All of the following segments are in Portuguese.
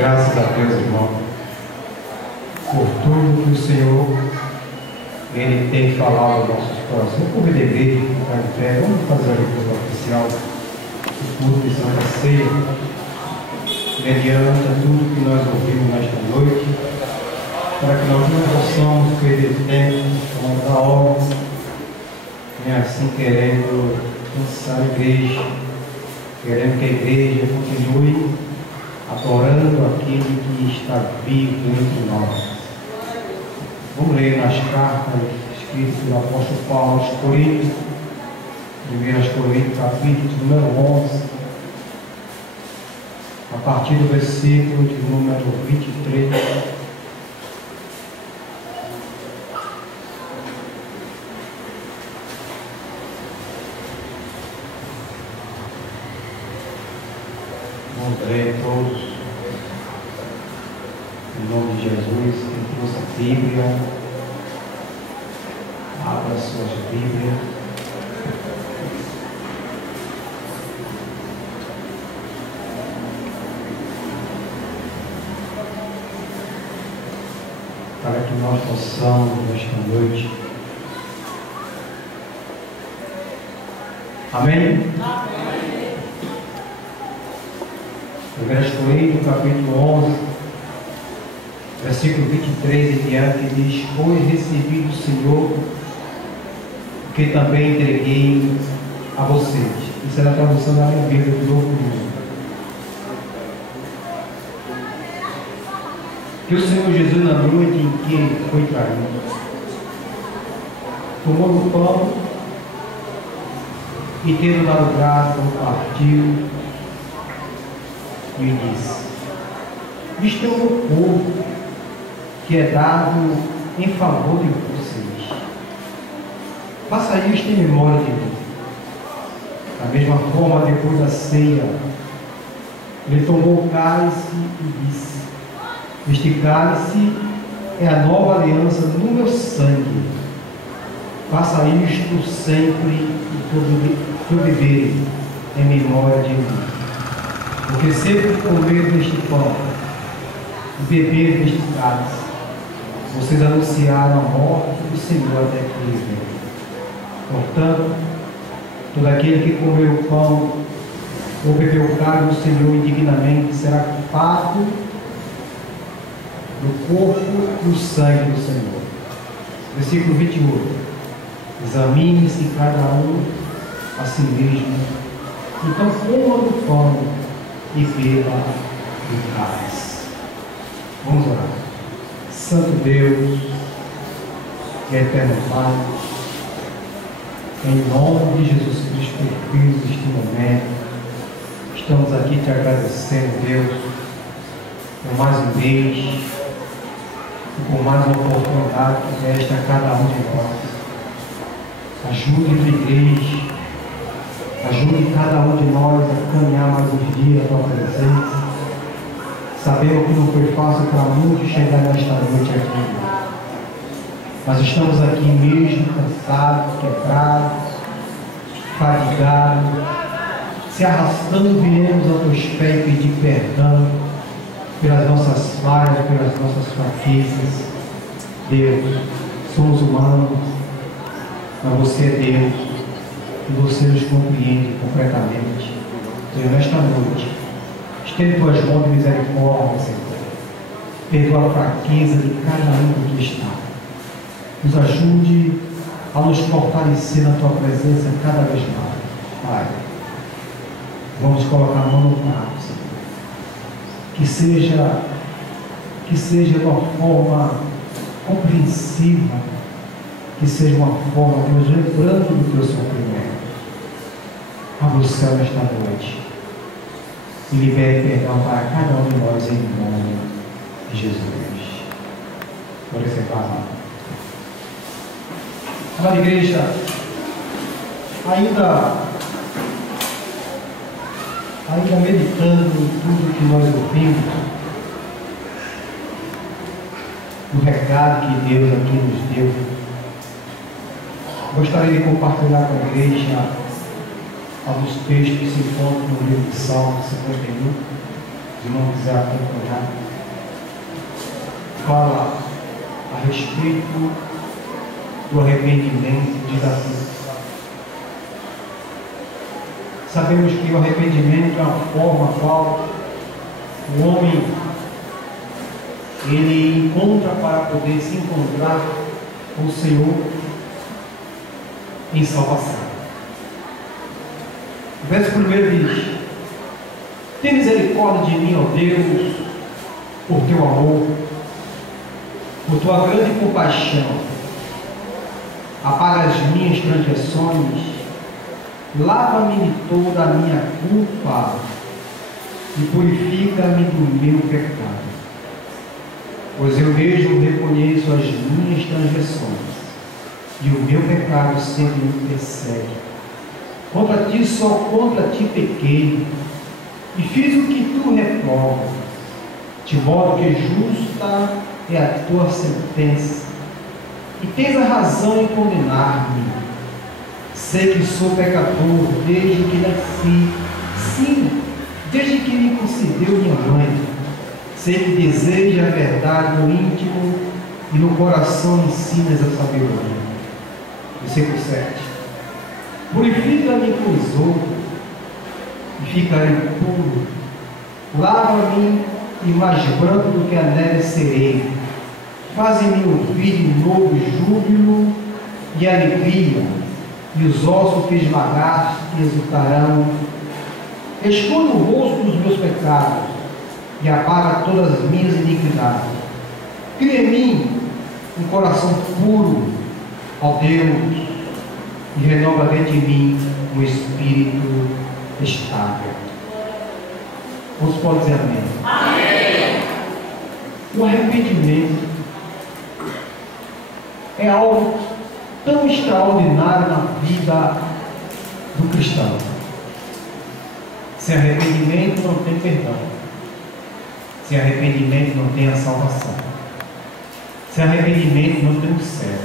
Graças a Deus, irmão, por tudo que o Senhor Ele tem falado aos nossos corações. Eu convido a igreja para ficar em pé. Vamos fazer a leitura oficial do culto de Santa Ceia, mediante tudo que nós ouvimos nesta noite, para que nós não possamos perder tempo com a obra, nem assim querendo cansar a igreja, querendo que a igreja continue adorando aquele que está vivo entre nós. Vamos ler nas cartas escritas pelo apóstolo Paulo aos Coríntios, 1 Coríntios, capítulo número 11, a partir do versículo de número 23. Vamos ler todos, em nome de Jesus. Quem trouxe a Bíblia, abra suas Bíblias. Para que nós possamos, nesta noite. Amém? Amém. 1 Coríntios, capítulo 11, versículo 23 e diante, diz: pois recebi do Senhor o que também entreguei a vocês. Isso é a tradução da minha Bíblia do Novo Mundo. Que o Senhor Jesus, na noite em que foi traído, tomou o pão e, tendo dado graça, o partiu e disse: isto é o meu corpo, que é dado em favor de vocês. Faça isto em memória de mim. Da mesma forma, depois da ceia, ele tomou o cálice e disse: este cálice é a nova aliança no meu sangue. Faça isto sempre que eu beber em memória de mim. Porque sempre que comer deste pão e beber deste cálice, vocês anunciaram a morte do Senhor até que ele venha. Portanto, todo aquele que comer o pão ou beber o cálice do Senhor indignamente será culpado do corpo e do sangue do Senhor. Versículo 28. Examine-se cada um a si mesmo, então coma do pão e beba do cálice. Vamos orar. Santo Deus e eterno Pai, em nome de Jesus Cristo, por neste momento, estamos aqui te agradecendo, Deus, por mais um mês e por mais uma oportunidade que deste a cada um de nós. Ajude a igreja, ajude cada um de nós a caminhar mais uns dias à tua presença. Sabemos que não foi fácil para muitos chegar nesta noite aqui, mas estamos aqui mesmo cansados, quebrados, fatigados, se arrastando, viemos aos teus pés pedir perdão pelas nossas falhas, pelas nossas fraquezas. Deus, somos humanos, mas você é Deus e você nos compreende completamente. Senhor, nesta noite, estende tuas mãos de misericórdia, Senhor. Perdoa a fraqueza de cada um que aqui está. Nos ajude a nos fortalecer na tua presença cada vez mais. Pai, vamos colocar a mão no prato, Senhor. Que seja de uma forma compreensiva, que seja uma forma que nos lembrando do teu sofrimento. Abra o céu nesta noite e libere perdão para cada um de nós em nome de Jesus. Pode ser parado. Amada igreja, ainda meditando em tudo que nós ouvimos, no recado que Deus aqui nos deu, gostaria de compartilhar com a igreja alguns textos que se encontram no livro de Salmo 51, se não quiser acompanhar, fala a respeito do arrependimento de Davi. Sabemos que o arrependimento é uma forma a qual o homem ele encontra para poder se encontrar com o Senhor em salvação. O verso 1 diz: tem misericórdia de mim, ó Deus, por teu amor, por tua grande compaixão. Apaga as minhas transgressões, lava-me de toda a minha culpa e purifica-me do meu pecado. Pois eu mesmo reconheço as minhas transgressões e o meu pecado sempre me persegue. Contra ti, só contra ti pequei e fiz o que tu reprovas, de modo que justa é a tua sentença e tens a razão em condenar-me. Sei que sou pecador desde que nasci, sim, desde que me concebeu minha mãe. Sei que deseja a verdade no íntimo e no coração ensinas a sabedoria. Versículo 7. Purifica-me com isopo e ficarei puro. Lava-me e mais branco do que a neve serei. Faze-me ouvir de novo júbilo e alegria, e os ossos que esmagaste exultarão. Esconda o rosto dos meus pecados e apaga todas as minhas iniquidades. Cria em mim um coração puro, ó Deus, e renova dentro de mim um espírito estável. Você pode dizer amém? Amém. O arrependimento é algo tão extraordinário na vida do cristão. Sem arrependimento não tem perdão. Sem arrependimento não tem a salvação. Sem arrependimento não tem o céu.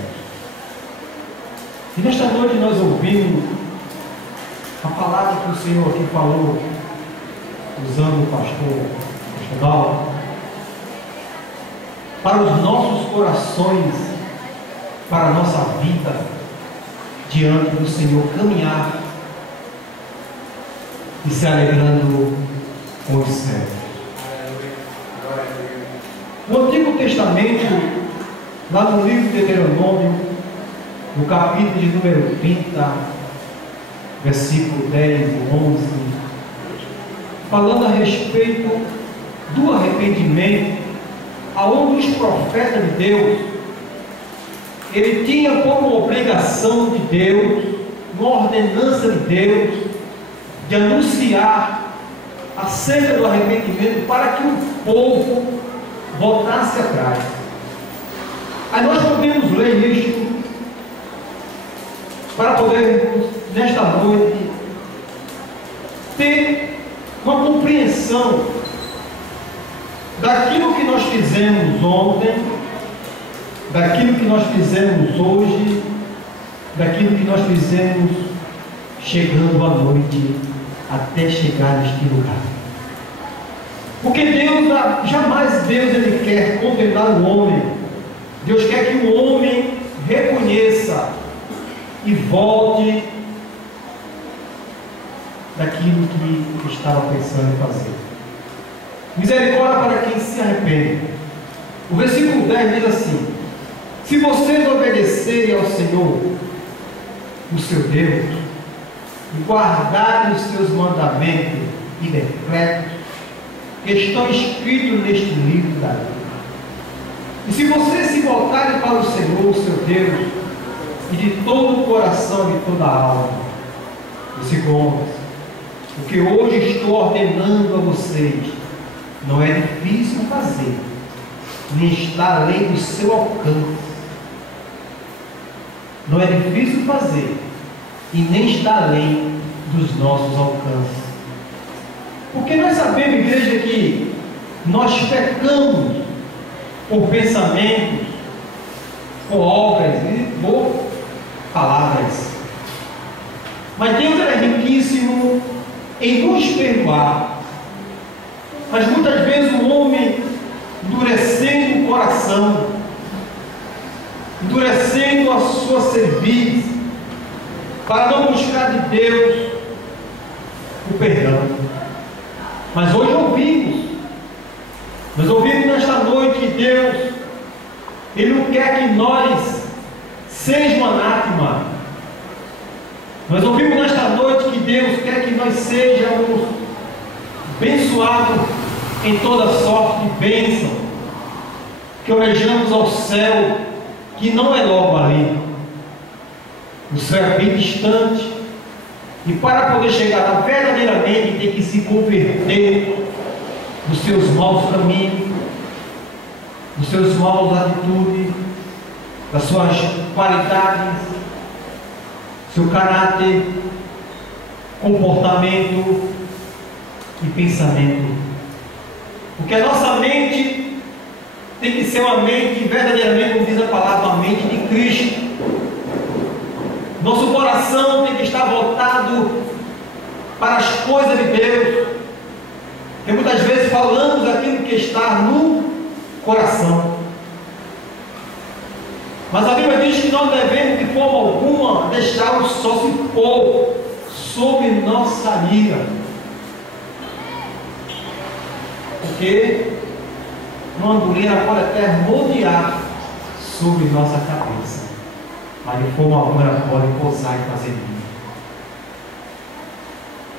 E nesta noite nós ouvimos a palavra que o Senhor aqui falou, usando o pastor Gal, para os nossos corações, para a nossa vida diante do Senhor, caminhar e se alegrando com os céus. No Antigo Testamento, lá no livro de Deuteronômio, no capítulo de número 30, versículo 10 e 11, falando a respeito do arrependimento, aonde os profetas de Deus, ele tinha como obrigação de Deus, uma ordenança de Deus, de anunciar acerca do arrependimento para que o povo voltasse atrás. Aí nós podemos ler isto para poder, nesta noite, ter uma compreensão daquilo que nós fizemos ontem, daquilo que nós fizemos hoje, daquilo que nós fizemos chegando à noite, até chegar neste lugar. Porque Deus, jamais Deus ele quer condenar o homem. Deus quer que o homem reconheça e volte daquilo que estava pensando em fazer. Misericórdia para quem se arrepende. O versículo 10 diz assim: se vocês obedecerem ao Senhor, o seu Deus, e guardarem os seus mandamentos e decretos que estão escritos neste livro da lei, e se vocês se voltarem para o Senhor, o seu Deus, e de todo o coração e de toda a alma, versículo 11, o que hoje estou ordenando a vocês não é difícil fazer, nem está além do seu alcance. Não é difícil fazer e nem está além dos nossos alcances. Porque nós sabemos, igreja, que nós pecamos por pensamentos, por obras e por palavras. Mas Deus é riquíssimo em nos perdoar. Mas muitas vezes o homem, endurecendo o coração, endurecendo a sua cerviz, para não buscar de Deus o perdão. Mas hoje nós ouvimos nesta noite que Deus, Ele não quer que nós sejamos anátema. Nós ouvimos nesta noite que Deus quer que nós sejamos abençoados em toda sorte de bênção, que orejamos ao céu, que não é logo ali. O céu é bem distante, e para poder chegar lá verdadeiramente tem que se converter dos seus maus caminhos, dos seus maus atitudes, das suas qualidades, seu caráter, comportamento e pensamento. Porque a nossa mente tem que ser uma mente verdadeiramente, como diz a palavra, a mente de Cristo. Nosso coração tem que estar voltado para as coisas de Deus. Porque muitas vezes falamos aquilo que está no coração. Mas a Bíblia diz que nós devemos de forma alguma deixar o sol se pôr sobre nossa ira. Porque uma andorinha pode até rodear sobre nossa cabeça, mas de forma alguma ela pode pousar e fazer mal.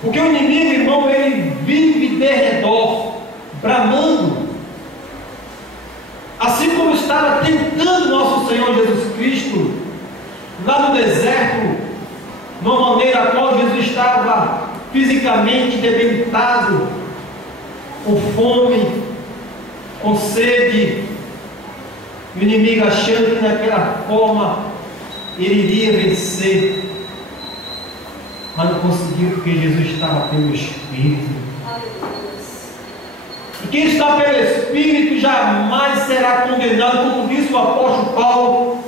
Porque o inimigo, irmão, ele vive de redor, bramando, assim como estava tentando nosso Senhor Jesus Cristo lá no deserto, de uma maneira a qual Jesus estava fisicamente debilitado, com fome, com sede, o inimigo achando que naquela forma ele iria vencer, mas não conseguiu, porque Jesus estava pelo Espírito. E quem está pelo Espírito jamais será condenado, como disse o apóstolo Paulo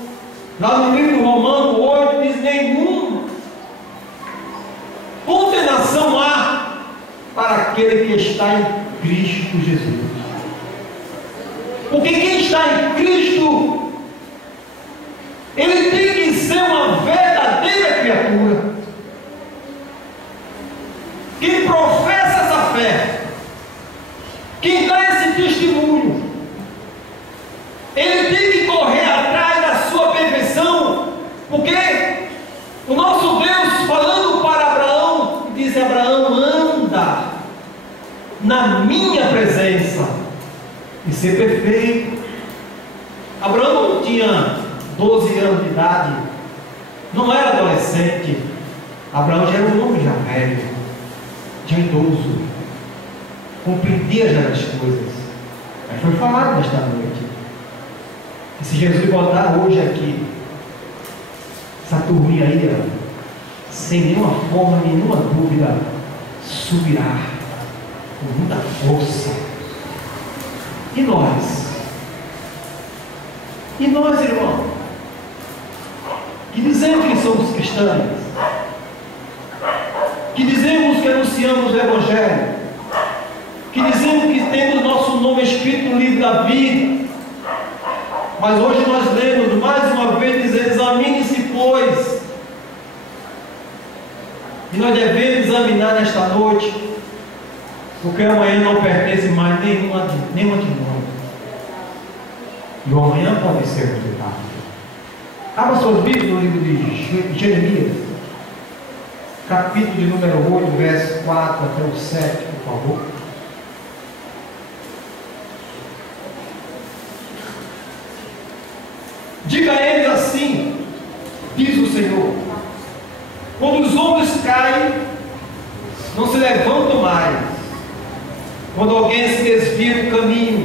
lá no livro Romano 8, diz: nenhuma condenação há para aquele que está em Cristo Jesus. Porque quem está em Cristo, ele tem que ser uma verdadeira criatura. Quem professa essa fé, quem dá esse testemunho, ele tem que correr atrás da sua perfeição. Porque o nosso Deus, falando para Abraão, diz: Abraão, anda na minha presença e ser perfeito. Abraão não tinha 12 anos de idade, não era adolescente. Abraão já era um homem já velho, já idoso, compreendia já as coisas. Mas foi falado nesta noite que se Jesus voltar hoje aqui, essa turminha aí, sem nenhuma forma, nenhuma dúvida, subirá com muita força. E nós? E nós, irmão, que dizemos que somos cristãos, que dizemos que anunciamos o Evangelho, que dizemos que temos nosso nome escrito no livro da vida, mas hoje nós lemos mais uma vez dizer: examine-se, pois. E nós devemos examinar nesta noite, porque amanhã não pertence mais nenhuma de nós. E o amanhã pode ser muito tarde. Abra suas Bíblias no livro de Jeremias, capítulo de número 8, verso 4 até o 7, por favor. Diga a eles assim, diz o Senhor: quando os homens caem, não se levantam mais. Quando alguém se desvia do caminho,